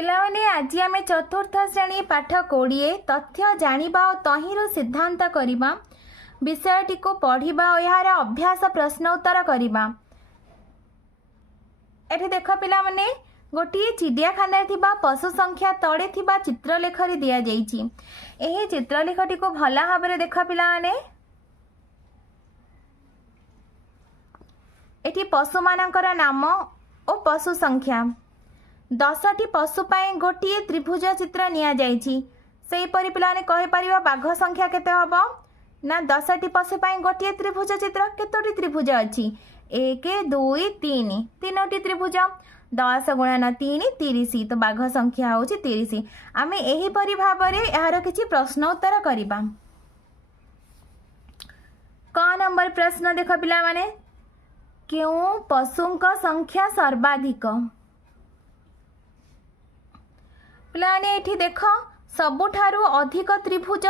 पिलाने आज आम चतुर्थ श्रेणी पाठ 20 तथ्य जानिबा और तहिरु सिद्धांत करिबा विषयटी को पढ़िबा और यार अभ्यास प्रश्न उत्तर करिबा। एठी देख पिला माने गोटे चिड़ियाखाना थिबा पशु संख्या तले थिबा चित्रलेखरी दिया जाइछि। एही चित्रलेखटी को भला भाबरे देख पिला माने एठी पशु मानकर नाम और पशु संख्या 10टी पशु पाई गोटे त्रिभुज चित्र निया जाइछि। सेही परि पिलाने कहि परिबा बाघ संख्या केते हबो ना 10टी पशु पाई गोटे त्रिभुज चित्र केतोटी त्रिभुज अछि 1 2 3 तीनोटी त्रिभुज 10 गुणन 3 30 तो बाघ संख्या होछि 30। आमे एही परि भाबरे यार किछि प्रश्न उत्तर करिबा। क नंबर प्रश्न देख पिला माने क्यों पशुंक संख्या सर्वाधिक। पिलाने एठी देख सबुठारु अधिक त्रिभुज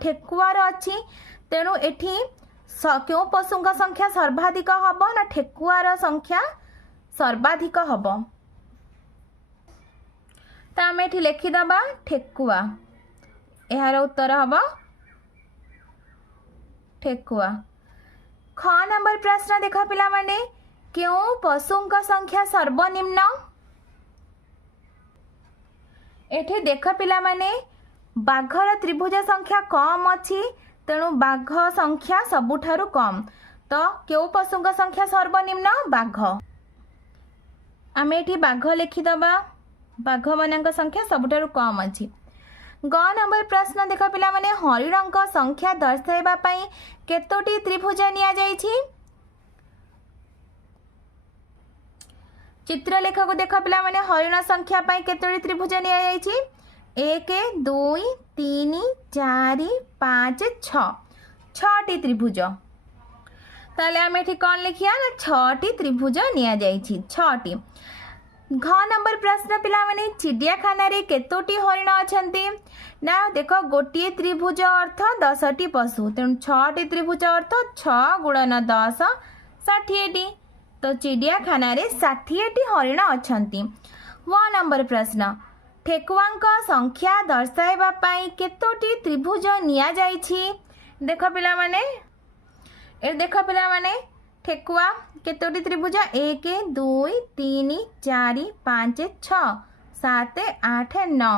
ठेकुआर अछि तेणु एठी क्यों पशुंक संख्या सर्वाधिक हब ना ठेकुआर संख्या सर्वाधिक हब। तो आम एठी लिखिदबा ठेकुआ यार उत्तर हब ठेकुआ। ख नंबर प्रश्न देख पिला माने क्यों पशुंक संख्या सर्वनिम्न। एठी देख पिला माने बाघर त्रिभुज संख्या कम अछि तेणु बाघ संख्या सबुठारु कम तो क्यों पशुंक संख्या सर्वनिम्न बाघ। आमे एठी बाघ लिखिदबा बाघ मानक संख्या सबुठारु कम अछि। ग नंबर प्रश्न देख पिला माने हरिणक संख्या दर्शाइबा पई केतोटी त्रिभुज निया जाइछि। चित्रलेख को देख पिला माने हरिण संख्या पाई केतोटी त्रिभुज निया जाइछि 1 2 3 4 5 6 6टी त्रिभुज। ताले आम एठी कोन लिखिया ना 6टी त्रिभुज निया जाइछि 6टी। घ नंबर प्रश्न पिला माने चिड़ियाखाना रे केतोटी हरिण अछंती ना देखो गोटे त्रिभुज अर्थ 10टी पशु तेणु 6टी त्रिभुज अर्थ 6 गुणन 10 60टी तो चिड़ियाखाना रे 60टी हरिण अछंती। व नंबर प्रश्न ठेकुआंक संख्या दर्शाइबा पई केतोटी त्रिभुज निया जाइछि। देख पिला माने ठेकुआ केतोटी त्रिभुज 1 2 3 4 5 6 7 8 9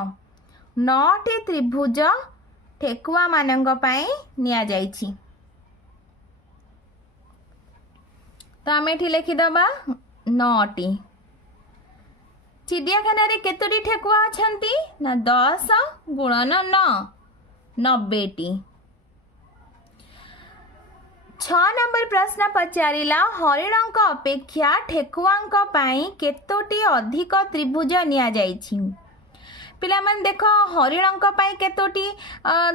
9टी त्रिभुज ठेकुआ मानंग पई निया जाइछि। तो आम एठी लिखिदबा 9टी। चिड़ियाखाना रे केतोटी ठेकुआ अछंती ना 10 गुणन 9 90टी। 6 नंबर प्रश्न पचारिला हरिणक अपेक्षा ठेकुआंक पाई केतोटी अधिक त्रिभुज निया जाइछि। पिला मन देखो हरिणक पाई केतोटी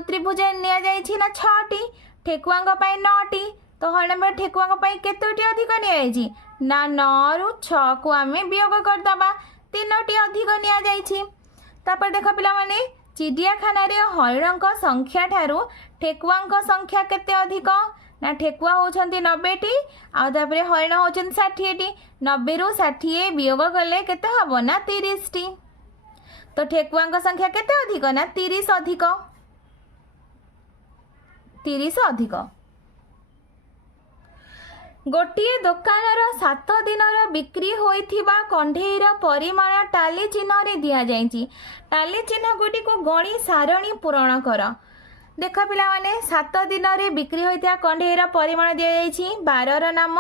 त्रिभुज निया जाइछि ना 6टी ठेकुआंक पाई 9टी तो हरिण ठेकुआंक पाई केतोटी अधिक निया जाइछि ना 9 रु 6 को आमे वियोग करदबा 3टी अधिक निया जाइछि। तापर देखो पिला माने चिड़ियाखाना रे हरिणक संख्या ठारू ठेकुआंक संख्या केते अधिक ना ठेकुआ होछंती 90टी आ तापरे हरिण होछंती 60टी 90 रु 60 वियोग कले केते हबो ना 30टी तो ठेकुआंक संख्या केते अधिक ना 30 अधिक 30 अधिक। गोटे दुकानर 7 दिनर बिक्री होइथिबा कंढेईर परिमाण टाली चिन्ह रे दिया जाइछि। टाली चिन्ह गुडी को गणी सारणी पूरण कर। देख पिला माने 7 दिन रे बिक्री होइथिबा कंढेईर परिमाण दिया जाइछि 12 नाम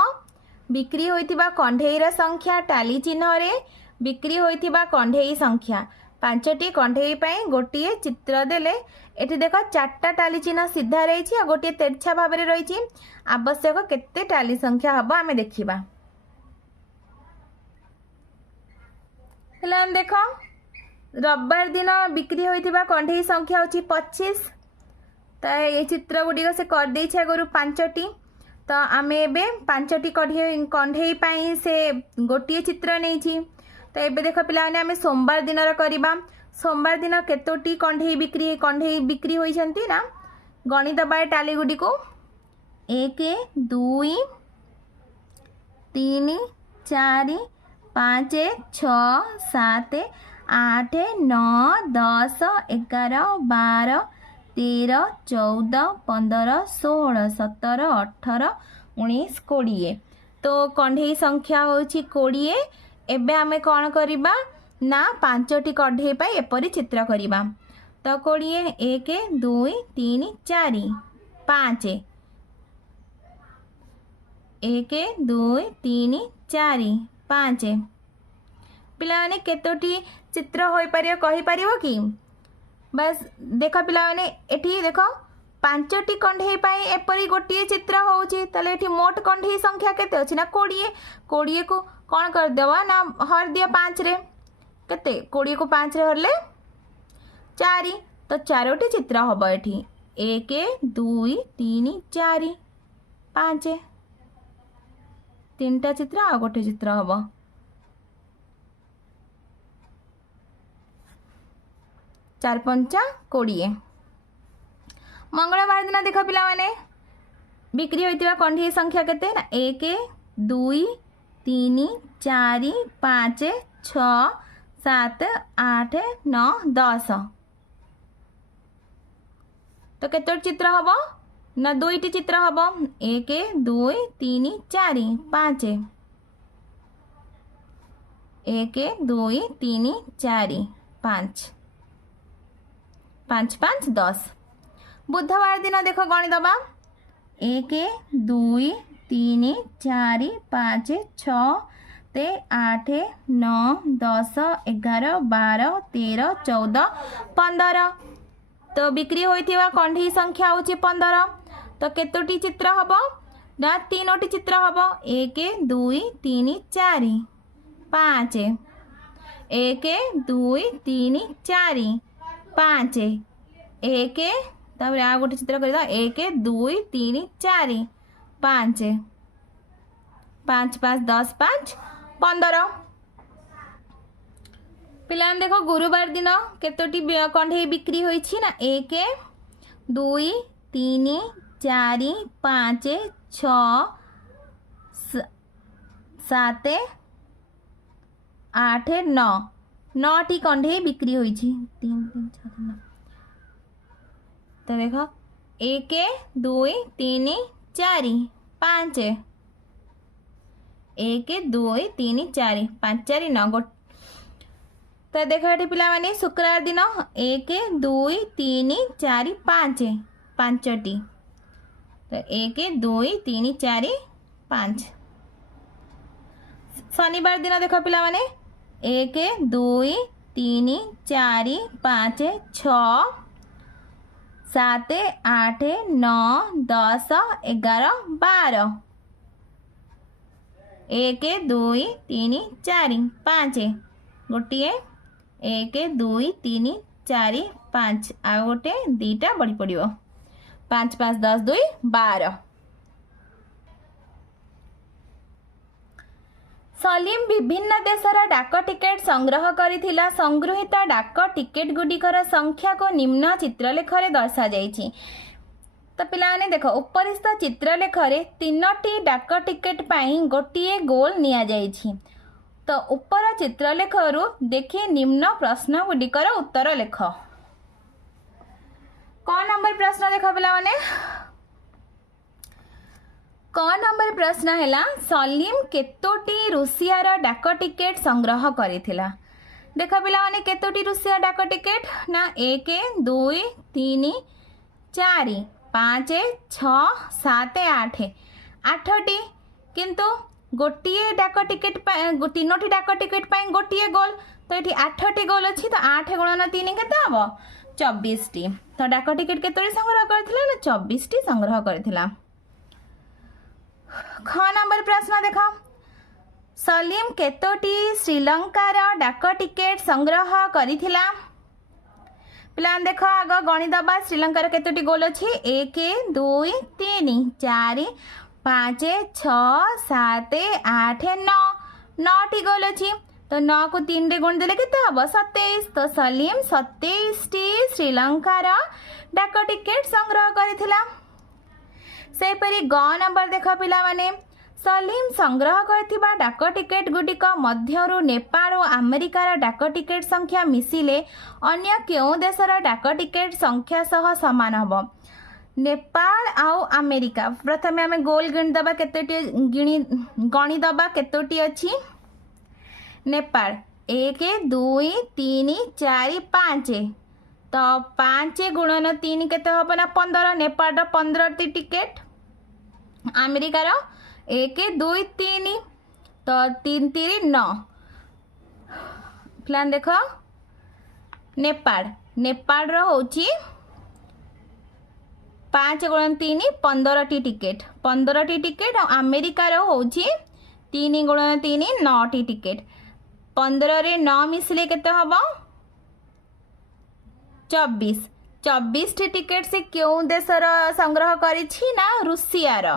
बिक्री होइथिबा कंढेईर संख्या टाली चिन्ह रे बिक्री होइथिबा कंढेई संख्या 5टी कंढेई पई गोटे चित्र देले एठी देख 4टा टाली चिन्ह सीधा रहिछि आ गोटे तेरछा भाबरे रहिछि आवश्यक केते टाली संख्या हबो आमे देखिबा। हलन देख रविवार दिन बिक्री होइथिबा कंढेई संख्या होछि 25 तो ये चित्र गुड़िक से कर दे आगु 5टी तो आम ए 5टी कंढेई पाई से गोटे चित्र नहीं तो ये देख पिला आम सोमवार दिन करवा सोमवार दिन केतोटी कंढेई बिक्री होइछंती ना गणि दबा टाली गुडी को 1 2 3 4 5 6 7 8 9 10 11 12 13 14 15 16 17 18 19 20 तो कढ़ई संख्या होची 20। एबे आमे कौन करिबा ना 5टी कढ़ई पाई एपरी चित्र करिबा। तो 20 1 2 3 4 5 1 2 3 4 5 पिला माने केतोटी चित्र होई परियो कहि परियो कि बस देख पिला माने एठी देखो 5टी कंढई पाई एपरी गोटे चित्र होउची तले एठी मोट कंढई संख्या केते अछि ना 20 20 को कौन कर देवा ना हर दिया 5 रे केते 20 को 5 रे हरले 4 तो 4टी चित्र हबो एठी 1 2 3 4 5 3टा चित्र आ गोटे चित्र हबो। चार पंचा 20। मंगलवार दिन देख पिला माने बिक्री होइतिबा कंढी संख्या केते ना 1 2 3 4 5 6 7 8 9 10 तो केते चित्र हबो ना 2टी चित्र हबो 1 2 3 4 5 1 2 3 4 5 5 5 10। बुधवार दिन देख गणी दबा 1 2 3 4 5 6 8 9 10 11 12 13 14 15 तो बिक्री होइथिबा कंढी संख्या होची 15 तो केतोटी चित्र हबो ना 3टी चित्र हबो 1 2 3 4 5 1 2 3 4 5 1 तापर आ गोटे चित्र कर 1 2 3 4 5 5 5 10 5 15 पिला देखो गुरुवार दिन केतोटी कंढई बिक्री होइछि ना 1 2 3 4 5 6 7 8 9 9टी कंढई बिक्री होइछि 3 3 6 9 तो देखो 1 2 3 4 5 1 2 3 4 5 4 9 तो देखो ये पिला माने शुक्रवार दिन 1 2 3 4 5 5टी तो 1 2 3 4 5। शनिवार दिन देखो पिला माने 1 2 3 4 5 6 7 8 9 10 11 12 1 2 3 4 5 गोटे 1 2 3 4 5 आ गोटे 2टा बड़ी पड़ो 5 5 10 2 12। सलीम विभिन्न देशर डाक टिकेट संग्रह करिथिला संगृहीत डाक टिकेट गुडिकर संख्या को निम्न चित्रलेखरे दर्शा जाइछि। तो पिलाने देखो उपरिस्थ चित्रलेखरे 3टी डाक टिकेट पाई गोटिए गोल निया जाइछि। तो ऊपर चित्रलेखरु देखि निम्न प्रश्न गुडिकर उत्तर लेख। कौन नंबर प्रश्न देख पिला माने कौन नंबर प्रश्न हैला सलीम केतोटी रुसियार डाक टिकेट संग्रह करिथिला। देख पिला माने केतोटी रुसिया डाक टिकेट ना 1 2 3 4 5 6 7 8 8टी किंतु गोटिए डाक टिकेट 3टी डाक टिकेट पाई गोटिए गोल तो ये 8टी गोल अच्छी तो 8 गुणन 3 केते हबो 24टी। तो डाक टिकेट केतोटी संग्रह करथिला ना 24टी संग्रह करथिला। ख नंबर प्रश्न देखो सलीम केतोटी श्रीलंकार डाक टिकेट संग्रह करिथिला। पिलान देखो आग गणी दबा श्रीलंकार केतोटी गोल अच्छी 1 2 3 4 5 6 7 8 9 9टी गोल अच्छी तो 9 को 3 रे गुण देले केते हबो 27। तो सलीम 27टी श्रीलंकार डाक टिकेट संग्रह करिथिला। से परी ग नंबर देख पिला माने सलीम संग्रह करथिबा डाक टिकेट गुडिक मध्यरु नेपाल और अमेरिकार डाक टिकेट संख्या मिसिले अन्य केउ देशर डाक टिकेट संख्या सह समान हबो? नेपाल आउ अमेरिका। प्रथमे आमे गोल गिणीदबा केतोटी गणीदबा केतोटी अछि? नेपाल 1 2 3 4 5 तो 5 गुणन 3 केते हबो ना 15। नेपाल 15 टी टिकेट, अमेरिकार 1 2 3 तो 3 3 9। प्लान देख नेपाल रो होची 5 गुणन 3 15 टी टिकेट, 15 टी टिकेट। और अमेरिकार होची 3 गुणन 3 9 टी टिकेट। 15 रे 9 मिसले केते हबो? 24। 24 टी टिकेट से क्यों देशर संग्रह करिछि ना रूसिया रो।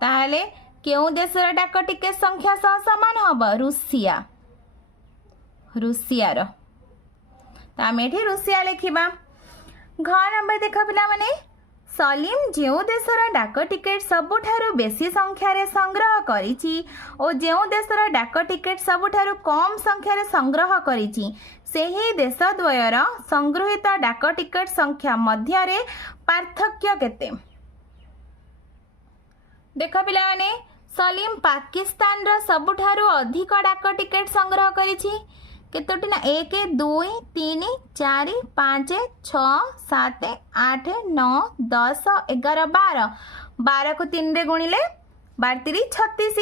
ताहले क्यों देशर डाक टिकेट संख्या सह समान हबो? रूसिया रो। तो आम ये रूसिया लिखा। घ नंबर देख पिला माने सलीम जो देशर डाक टिकेट सबुठारु बेसी संख्यार संग्रह करिछि और जो देशर डाक टिकेट सबुठारु कम संख्यार संग्रह करिछि सेही देश द्वयर संग्रहित डाक टिकेट संख्या मध्य पार्थक्य केते? देख पिला माने सलीम पाकिस्तान रो सबुठारु अधिक डाक टिकेट संग्रह करिछि केतोटी ना 1 2 3 4 5 6 7 8 9 10 11 12 12 को 3 रे गुणिले 12 36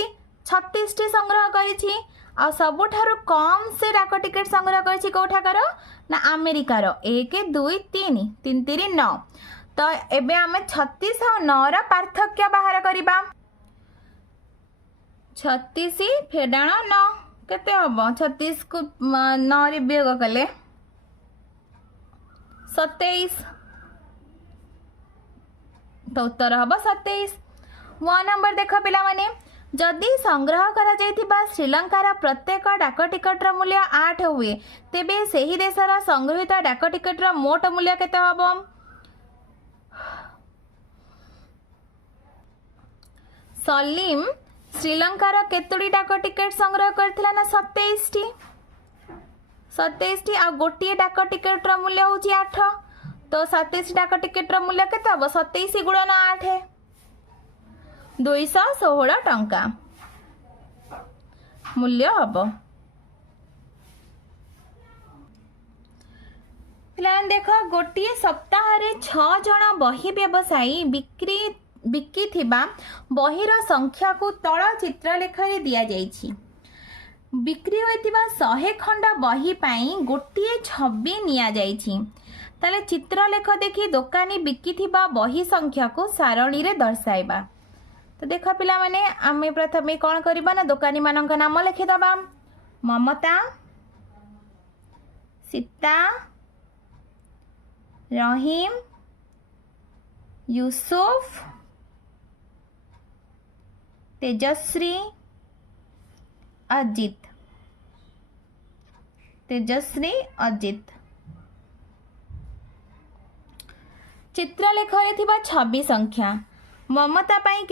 36 टी संग्रह करिछि। आ सबुठारु कम से डाक टिकेट संग्रह करिछि कोठाकर ना अमेरिकार 1 2 3 3 3 9। तो एबे आमे 36 और 9 रा पार्थक्य बाहर करिबा। 36 फेडाण 9 केते हबो? 36 को 9 रे वियोग कले 27। तो उत्तर हबो 27। 1 नंबर देख पिला माने जदि संग्रह करा जायतिबा श्रीलंकार प्रत्येक डाक टिकटर मूल्य 8 हुए तेबे सेही देशर संग्रहित डाक टिकटर मोट मूल्य केते हबो? सलीम श्रीलंकार केतोटी डाक टिकेट संग्रह करथिला ना 27 टी। 27 टी आ गोटिए डाक टिकेटर मूल्य होची 8। तो 27 डाक टिकेटर मूल्य केते हबो? 27 गुणन 8 216 टंका मूल्य हबो। प्लान देख गोटिए सप्ताह रे 6 जण बही व्यवसायी बिकी थिबा बहीर संख्या को तल चित्रलेखरे दिया जाइछि। बिक्री होइतिबा 100 खंड बही पाई गोटिए छवि निया जाइछि। ताले चित्रलेख देखि दुकानी बिकी थिबा बही संख्या को सारणी रे दर्शाइबा। तो देख पिला माने आमे प्रथमे कोन करबा ना दुकानी मानक नाम लिखि दबा। ममता, सीता, रहीम, यूसुफ, तेजश्री, अजित। तेजश्री, अजित। चित्रलेखरे थिबा छवि संख्या ममता पाई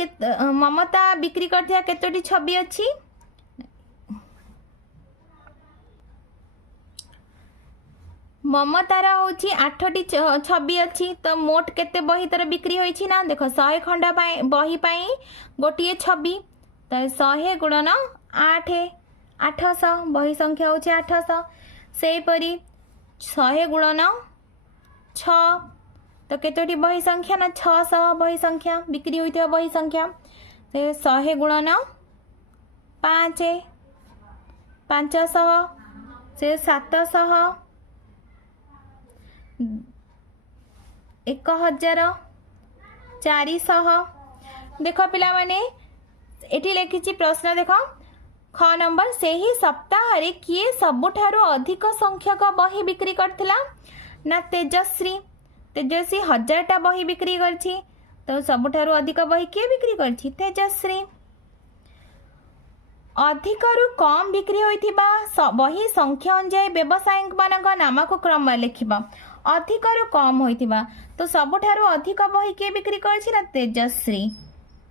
ममता बिक्री करथिया केतोटी छवि अछि? ममतार होची 8टी छवि अछि। तो मोट केते बही तर बिक्री होईछि ना देखो 100 खंड बही पाई गोटिए छवि। तो 100 गुणन 8 800 बही संख्या होची 800। सेही परी 100 गुणन 6 तो केतोटी बही संख्या ना 600 बही संख्या बिक्री होइतो बही संख्या। तो 100 गुणन 5 500 से 700 1000 400। देख पिला माने एठी लिखिछि प्रश्न देख ख नंबर से ही सप्ताह रे किए सबुठारो अधिक संख्यक बही बिक्री करथिला ना तेजश्री। तेजश्री 1000टा बही बिक्री करछि। तो सबुठारो अधिक बही किए बिक्री करछि? तेजश्री। अधिकरु कम बिक्री होइथिबा बही संख्या अनुसार व्यवसायी मानक नाम को क्रम लिखिबा। अधिकरु कम होइथिबा तो सबुठारो अधिक बही किए बिक्री करछि ना? तेजश्री।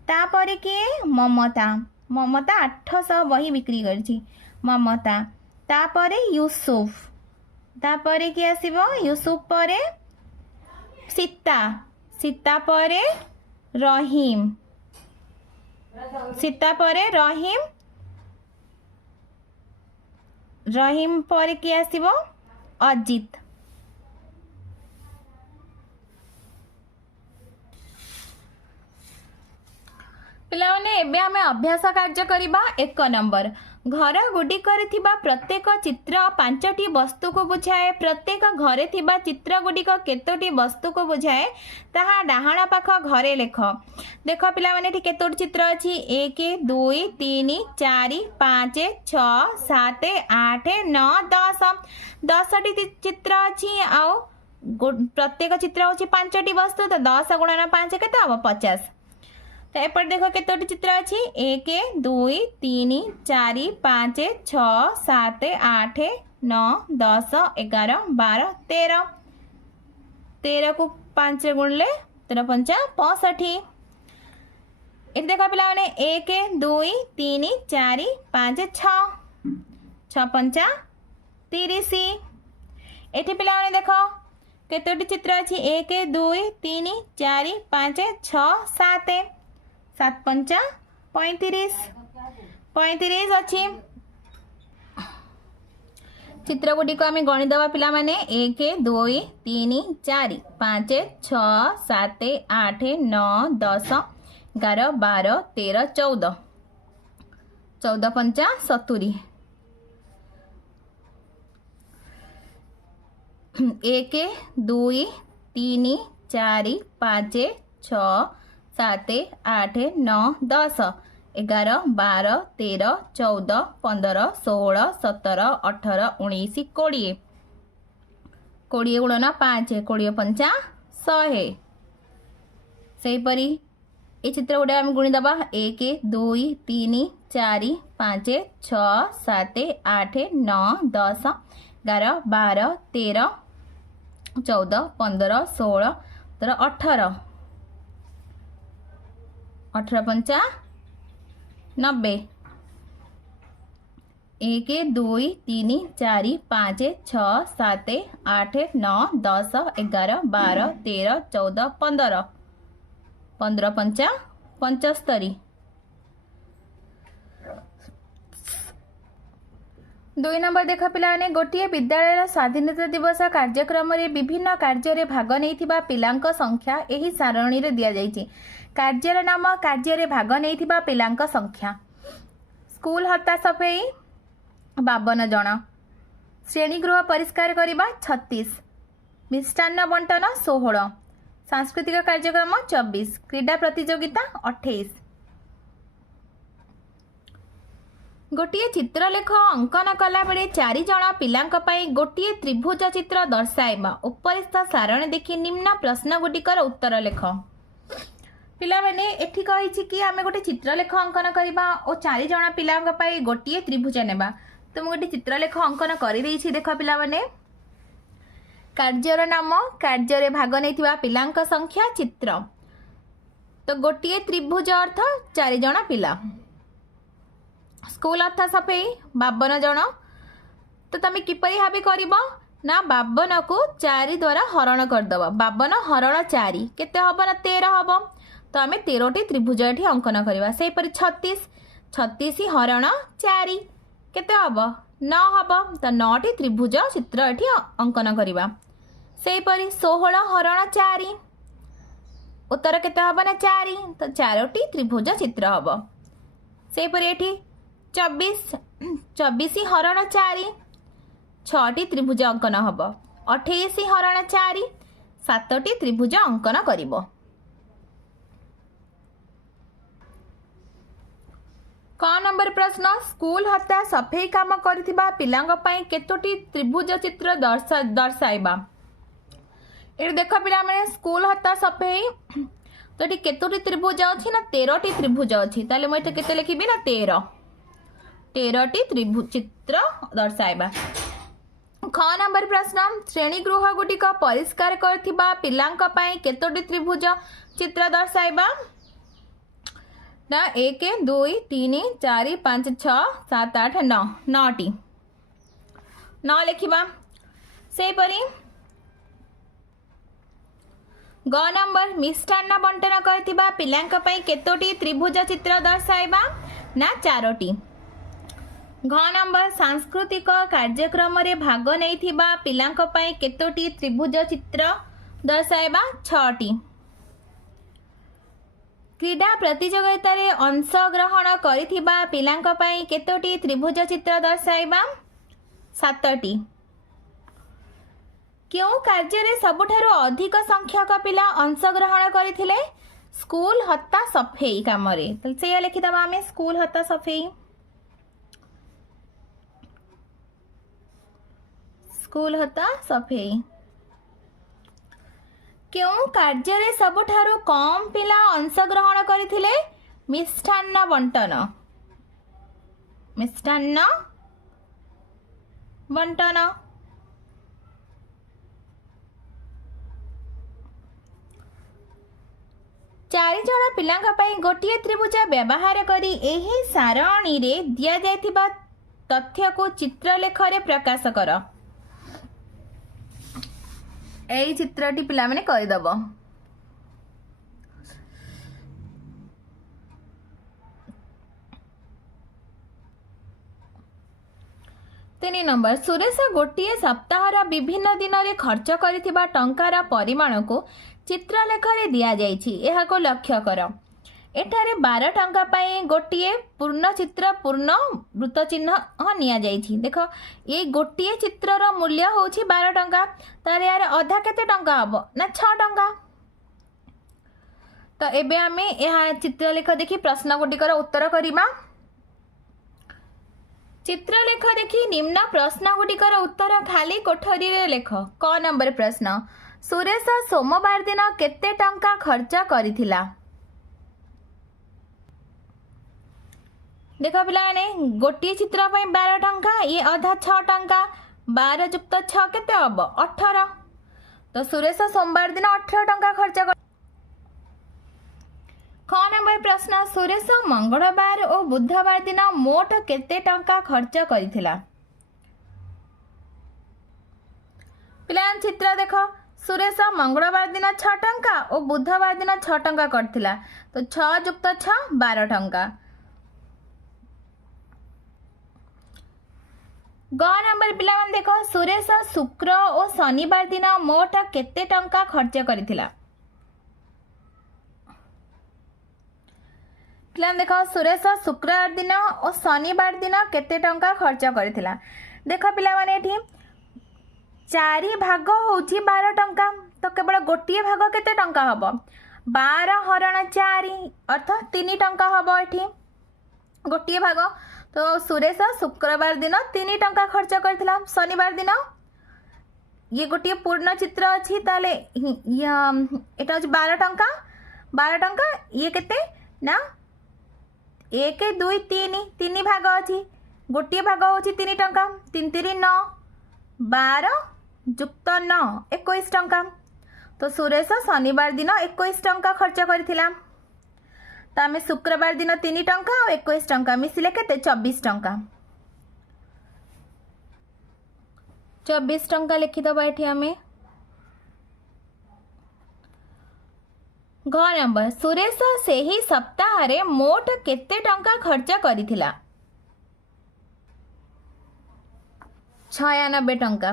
तापरे किए? ममता। ममता 800 बही बिक्री करछि ममता तापरे यूसुफ तापरे कि आसीबो यूसुफ परे सीता सीता परे रहीम सीता परे रहीम रहीम परे कि आसीबो अजित पिलाने एबे आमे अभ्यास कार्य करिबा 1 नंबर घर गुडिकर थिबा प्रत्येक चित्र 5टी वस्तु को बुझाए प्रत्येक घरे थिबा चित्र गुडिक केतोटी वस्तु को बुझाए ताहा डाहाण पाख घरे लेख देख पिला माने ठीक केतोटी चित्र अछि 1 2 3 4 5 6 7 8 9 10 10टी चित्र अछि आ प्रत्येक चित्र होछि 5टी वस्तु तो 10 गुणन 5 केते हबो 50 तो एपट देख केतोटी चित्र अच्छी 1 2 3 4 5 6 7 8 9 10 11 12 13 13 को 5 गुणले 13 5 65 ये देख पिला 1 2 3 4 5 6 6 5 30 एठी पिला देख केतोटी चित्र अच्छी 1 2 3 4 5 6 7 7 5 35 35 अच्छी चित्र गुडिक आम गणिदेवा पिला माने 1 2 3 4 5 6 7 8 9 10 11 12 13 14 14 5 70 1 2 3 4 5 6 7 8 9 10 11 12 13 14 15 16 17 18 19 20 20 गुणन 5 20 5 100 सेहीपरी ये चित्र गुड़ा आम गुणीदबा 1 2 3 4 5 6 7 8 9 10 11 12 13 14 15 16 18 18 5 90 1 2 3 4 5 6 7 8 9 10 11 12 13 14 15 15 5 75 2 नंबर देख पिलाने गोटे विद्यालय स्वाधीनता दिवस कार्यक्रम रे विभिन्न कार्य रे भाग नैथिबा पिलांक संख्या एही सारणी रे दिया जायछि कार्यर नाम कार्य रे भाग नैथिबा पिलांक संख्या स्कूल हत्ता सफेई 52 जन श्रेणीगृह परिष्कार करबा 36 मिष्टान्न बंटन 16 सांस्कृतिक कार्यक्रम 24 क्रीडा प्रतियोगिता 28 गोटे चित्रलेख अंकन कला बेले 4 जन पिलांक पई गोटे त्रिभुज चित्र दर्शाइबा उपरिस्थ सारणी देखि निम्न प्रश्न गुडिकर उत्तर लेख पिला माने एठी कहिछि कि आमे गोटे चित्रलेख अंकन करबा ओ 4 जन पिलांक पई गोटे त्रिभुज नेबा तो गोटे चित्रलेख अंकन करि देछि देख पिला माने कार्यर नाम कार्य रे भाग नैथिबा पिलांक संख्या चित्र तो गोटे त्रिभुज अर्थ 4 जन पिला स्कूल अर्थ सफेई 52 जन तो तुम किपरि भाबे करबो ना 52 को 4 द्वारा हरण करदब 52 हरण 4 केते हबो ना 13 हबो तो आम 13टी त्रिभुज एठी अंकन करबा सेही परि 36 36 हरण 4 केते हबो 9 हबो तो 9टी त्रिभुज चित्र एठी अंकन करबा सेही परि 16 हरण 4 उत्तर केते हबो ना 4 तो 4टी त्रिभुज चित्र हबो सेही परि एठी 24 24 हरण 4 6टी त्रिभुज अंकन हब 28 हरण 4 7टी त्रिभुज अंकन करिवो क नंबर प्रश्न स्कूल हत्या सफेई काम करथिबा पिलांग पई केतोटी त्रिभुज चित्र दर्शाइबा ए देखो पिला माने स्कूल हत्या सफेई तो एटी केतोटी त्रिभुज अछि ना 13टी त्रिभुज अछि ताले म एटा केते लिखिबी ना 13टी त्रिभुज चित्र दर्शाइबा ख नंबर प्रश्न श्रेणीगृह गुडिक परिष्कार करथिबा पिलांक पई केतोटी त्रिभुज चित्र दर्शाइबा ना 1 2 3 4 5 6 7 8 9 9टी 9 लिखिबा। सेपरी ग नंबर मिष्टान्न बंटन करथिबा पिलांक पई केतोटी त्रिभुज चित्र दर्शाइबा ना 4टी। घ नंबर सांस्कृतिक कार्यक्रम रे भाग नैथिबा पिलांक पई केतोटी त्रिभुज चित्र दर्शाइबा 6टी। क्रीडा प्रतियोगिता रे अंशग्रहण करिथिबा पिलांक पई केतोटी त्रिभुज चित्र दर्शाइबा 7टी। क्यों कार्य रे सबुठारु अधिक संख्यक पिला अंशग्रहण करथिले स्कूल हत्ता सफेई काम रे। त से लिखिदबा हमें स्कूल हत्ता सफेई। स्कूल हत्ता सफेई। क्यों कार्य रे सबुठारु कम पिला अंशग्रहण करथिले मिष्टान्न बंटन। मिष्टान्न बंटन। 4 जण पिलांक पई गोटिए त्रिभुज व्यवहार करी एही सारणी रे दिया जायतिबा तथ्य को चित्रलेख रे प्रकाश कर। एई चित्रटी पिला माने करि दबो। 3 नंबर सुरेश गोटिए सप्ताहर विभिन्न दिन रे खर्च करिथिबा टंकार परिमाण को चित्रलेख रे दिया जायछि। एहा को लक्ष्य कर। एठारे 12 टंका पाई गोटिए पूर्ण चित्र पूर्ण वृत्त चिन्ह निया जायछि। देखो ये गोटिए चित्रर मूल्य होछि 12 टंका। तार यार अधा केते टंका हबो ना 6 टंका। तो एबे आमे एहा चित्रलेख देखि प्रश्न गुटिकर उत्तर करिबा। चित्रलेख देखि निम्न प्रश्न गुटिकर उत्तर खाली कोठरी रे लेख। क नंबर प्रश्न सुरेश सोमवार दिन केते टंका खर्च करिथिला। देखो पिलाने गोटे चित्र पे 12 टंका ये अधा 6 टंका 12 जुक्त 6 केते हबो 18। तो सुरेश सोमवार दिन 18 टंका खर्च कर। ख नंबर प्रश्न सुरेश मंगलवार और बुधवार दिन मोट केते टंका खर्च करिथिला। पिलान चित्र देखो सुरेश मंगलवार दिन 6 टंका और बुधवार दिन 6 टंका करथिला। तो 6 जुक्त 6 12 टंका। ग नंबर पिला मन देखो सुरेश शुक्र और शनिवार दिन मोट केते टंका खर्च करिथिला। पिला देखो सुरेश शुक्रवार दिन और शनिवार दिन केते टंका खर्च करिथिला। देखो पिला माने एठी 4 भाग होची 12 टंका। तो केवल गोटिए भाग केते टंका हबो 12 हरण 4 अर्थ 3 टंका हबो एठी गोटिए भाग। तो सुरेश शुक्रवार दिन 3 टंका खर्च करथिला। शनिवार दिन ये गोटिए पूर्ण चित्र अछि ताले एटा 12 टंका 12 टंका ये केते ना 1 2 3 3 भाग अछि गोटिए भाग होछि 3 टंका 3 3 9 12 जुक्त 9 21 टंका। तो सुरेश शनिवार दिन 21 टंका खर्च करथिला। तो आम शुक्रवार दिन 3 टंका और 21 टंका मिसिले केते 24 टंका 24 टंका लिखिदबा एठी आमे। घ नंबर सुरेश सेही सप्ताह रे मोट केते टंका खर्च करिथिला 96 टंका।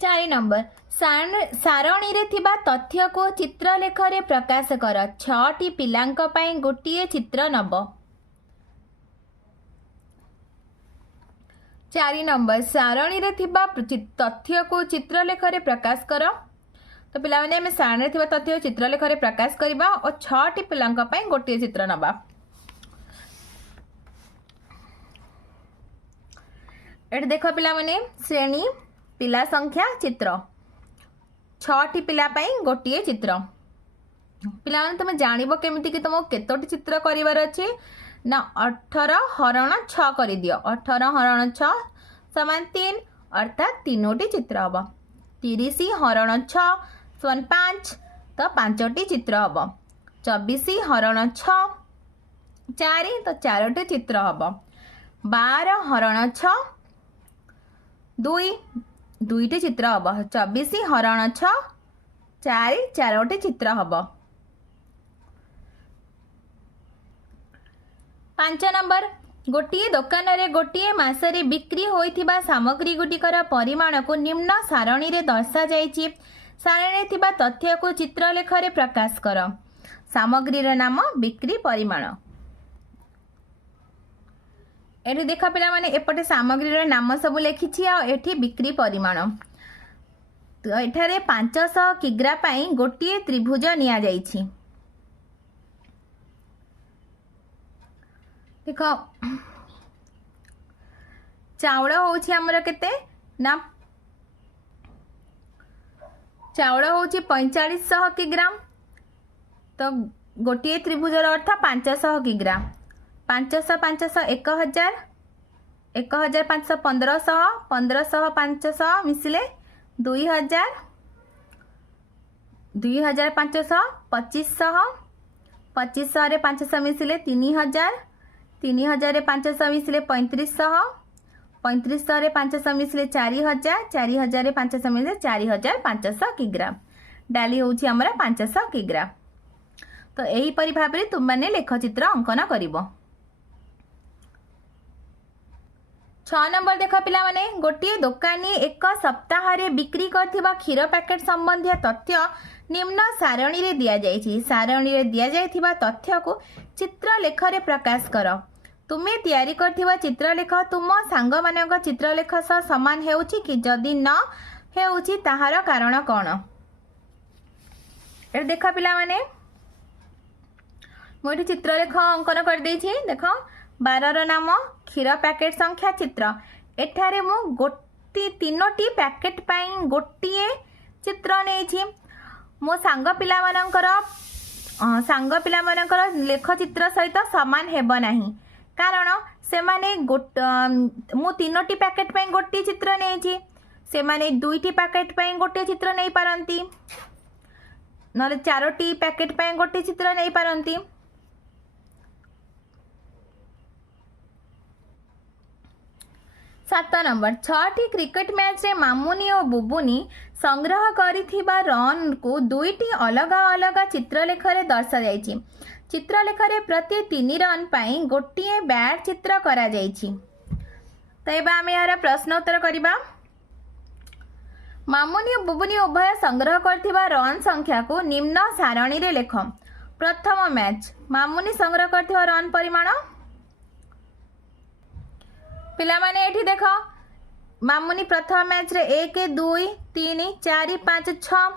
चारि नंबर सारणी रे थिबा तथ्य को चित्रलेख रे प्रकाश कर। 6टी पिलांक पई गोटिए चित्र नब। 4 नंबर सारणी रे थिबा तथ्य को चित्रलेख रे प्रकाश कर। तो पिला माने हम सारणी रे थिबा तथ्य चित्रलेख रे प्रकाश करबा और 6टी पिलांक पई गोटिए चित्र नबा। एट देखो पिला माने श्रेणी पिला संख्या चित्र 6टी पिला पई गोटिए चित्र। पिला माने तुम जानिबो केमिति कि तुम केतोटी चित्र करिवार अछि ना 18 हरण 6 करि दियो। 18 हरण 6 समान 3 अर्थात 3टी चित्र हबो। 30 हरण 6 समान 5 तो 5टी चित्र हम 24 हरण 6 4 तो 4टी चित्र हम 12 हरण 6 2 2टी चित्र हम 24 हरण 6 4 4टी चित्र हम 5 नंबर गोटे दुकान रे गोटे मासरे बिक्री होइथिबा सामग्री गुटिकर परिमाण को निम्न सारणी रे दर्शा जाइछि। सारणी थिबा तथ्य को चित्रलेख रे प्रकाश कर। सामग्री रे नाम बिक्री परिमाण। एठी देख पिला माने एपटे सामग्री रे नाम सब लिखिछि आ एठी बिक्री परिमाण। तो एठारे 500 किग्रा पाई गोटे त्रिभुज निया जाइछि। देख चाउल होछि हमर केते ना चाउल होछि 4500 किग्रा। तो गोटे त्रिभुजर अर्थ 500 किग्रा 500 500 1000 1500 1500 1500 500 मिसिले 2000 2500 2500 2500 रे 500 मिसिले 3000 3000 रे 500 मिसिले 3500 3500 रे 500 मिसिले 4000 4000 रे 500 मिसिले 4500 किग्रा। डाली होछि हमरा 500 किग्रा। तो एही परि भाबरे तुम माने लेखचित्र अंकन करिवो। 6 नंबर देख पिला माने गोटे दुकानी एक सप्ताह रे बिक्री करथिबा क्षीर पैकेट संबंधी तथ्य निम्न सारणी रे दिया जाइछि। सारणी रे दिया जाइथिबा तथ्य को चित्रलेख रे प्रकाश कर। तुमे तैयारी करथिबा चित्रलेख तुम सांग मानक चित्रलेख सह समान हेउछि कि जदि न हेउछि ताहार कारण कोन। ए देख पिला माने मोठी चित्रलेख अंकन कर देछि। देख 12 रो नाम क्षीर पैकेट संख्या चित्र। एठारे मु गोटी 3टी पैकेट पाई गोटिए चित्र नेछि। मो सांग पिला मानकर लेख चित्र सहित समान हेब नाही कारण से माने मु 3टी पैकेट पाई गोटी चित्र नेछि। से माने 2टी पैकेट पाई गोटे चित्र नै पारंती नले 4टी पैकेट पाई गोटे चित्र नै पारंती। 7 नंबर 6टी क्रिकेट मैच रे मामुनी और बुबुनी संग्रह करिथिबा रन को 2टी अलग अलग चित्रलेख रे दर्शा जाइछि। चित्रलेख रे प्रति 3 रन पाई गोटिए बैट चित्र करा जाइछि। तो एबा आमे यार प्रश्न उत्तर करिबा। मामुनी और बुबुनी उभय संग्रह करथिबा रन संख्या को निम्न सारणी रे लेख। प्रथम मैच मामुनी संग्रह करथिबा रन परिमाण पिला माने एठी देख मामुनी प्रथम मैच रे 1 2 3 4 5 6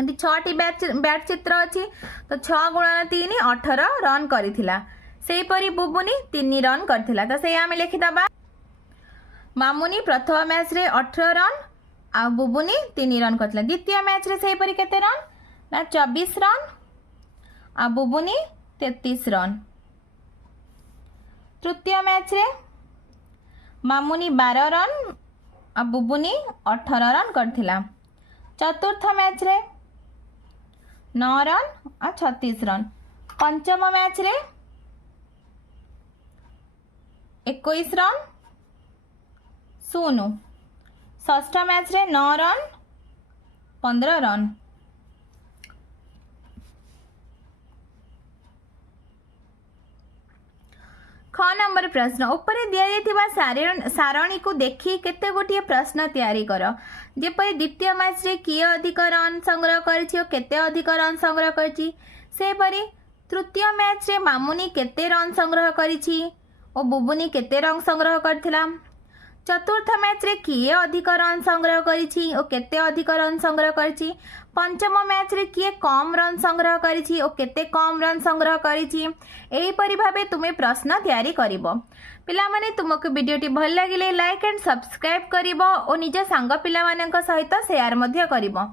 6टी बैट चित्र अछि। तो 6 गुणन 3 18 रन करिथिला। सेही परी बुबुनी 3 रन करथिला। तो से आमे लिखि दबा मामुनी प्रथम मैच रे 18 रन आ बुबुनी 3 रन करथिला। द्वितीय मैच रे सेही परी केते रन ना 24 रन आ बुबुनी 33 रन। तृतीय मैच रे मामुनी 12 रन आ बुबुनी 18 रन करथिला। चतुर्थ मैच रे 9 रन आ 36 रन। पंचम मैच रे 21 रन 0। षष्ठ मैच रे 9 रन 15 रन। ख नंबर प्रश्न उपरे दिया जाइथिबा सारणी को देखि केते गोटिए प्रश्न तैयारी कर। जेपरि द्वितीय मैच रे किए अधिक रन संग्रह करिछि और केते अधिक रन संग्रह करिछि। सेपरि तृतीय मैच रे मामुनी केते रन संग्रह करिछि और बुबुनी केते रन संग्रह करथिला। चतुर्थ मैच रे किए अधिक रन संग्रह करिछि और केते अधिक रन संग्रह करिछि। पंचम मैच रे किए कम रन संग्रह करिछि और केते कम रन संग्रह करिछि। एही परि भाबे तुमे प्रश्न तैयारी करिवो। पिला माने तुमको वीडियोटी भल लागिले लाइक एंड सब्सक्राइब करिवो और निज सांग पिला मानक सहित शेयर मध्य करिवो।